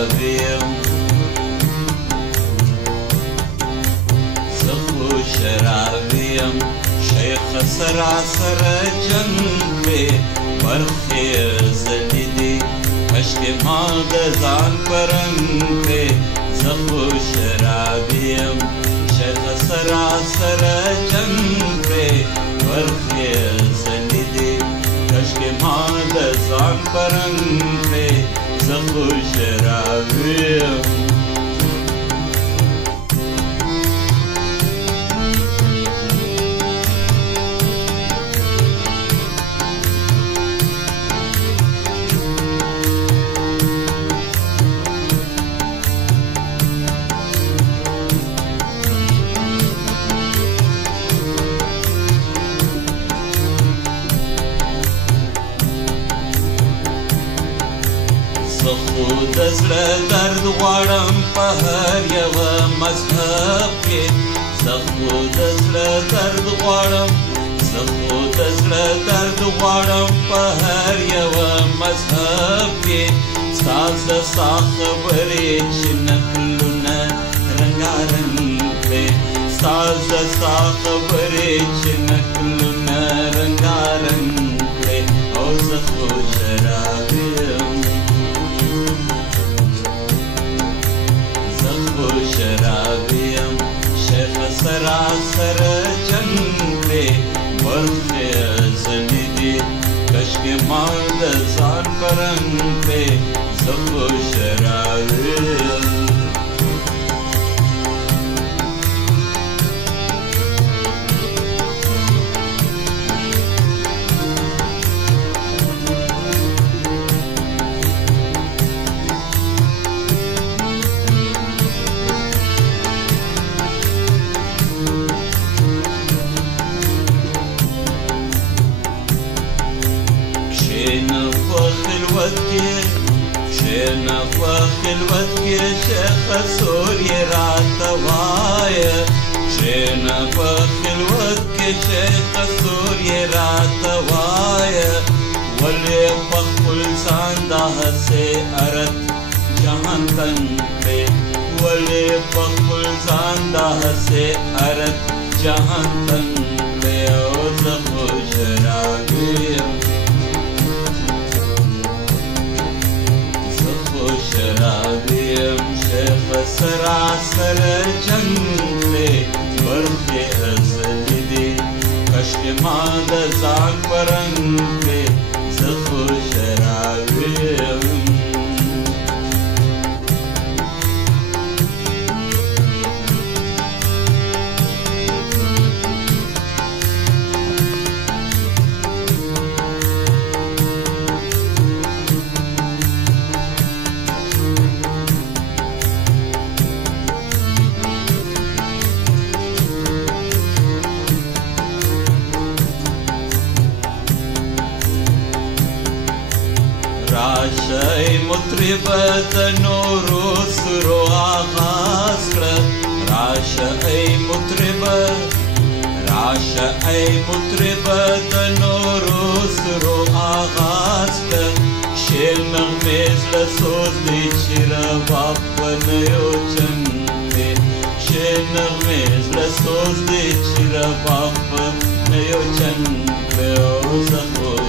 شرابیم زخو شرابیم شیخ سراسر جنگ پی برخی زلی دی عشق ما د ځان پرنګ پی زخو شرابیم شیخ سراسر جنگ پی برخی زلی دی عشق ما د ځان پرنګ پی زخو شرابیم زخو د زړه درد غواړم په هر یوه مذهب کې زخو د زړه درد غواړم زخو د زړه درد غواړم په هر یوه مذهب کې ستا ستا خبرې چې نکلونه رنګارنګ کړې ستا ستا خبرې چې نکلونه رنګارنګ کړې او زخو شرابیم شرابیم شیخ سراسر جنگ پی برخی زلی دی کشک ما د ځان پرنګ پی زخو شرابیم کښېنه په خلوت کې شیخ سور یې راته وایه کښېنه په خلوت کې شیخ سور یې راته وایه ولې په خپل ځان دا هسې ارت جهان تنګ کړې ولې په خپل ځان دا هسې ارت جهان تنګ کړې او زه خو شرابیم شرابیم شیخ سراسر جنگ پی برخی ازلی دی کشک ما د ځان پرنګ پی زخو شرابیم راشه ای مطرب د نورو سرو آغاز کړه راشه ای مطرب د نورو سرو آغاز کړه شعر نغمې زړه سوز دی چې رباب په نویو چنګ دی شعر نغمې زړه سوز دی چې رباب په نویو چنګ دی او زه خو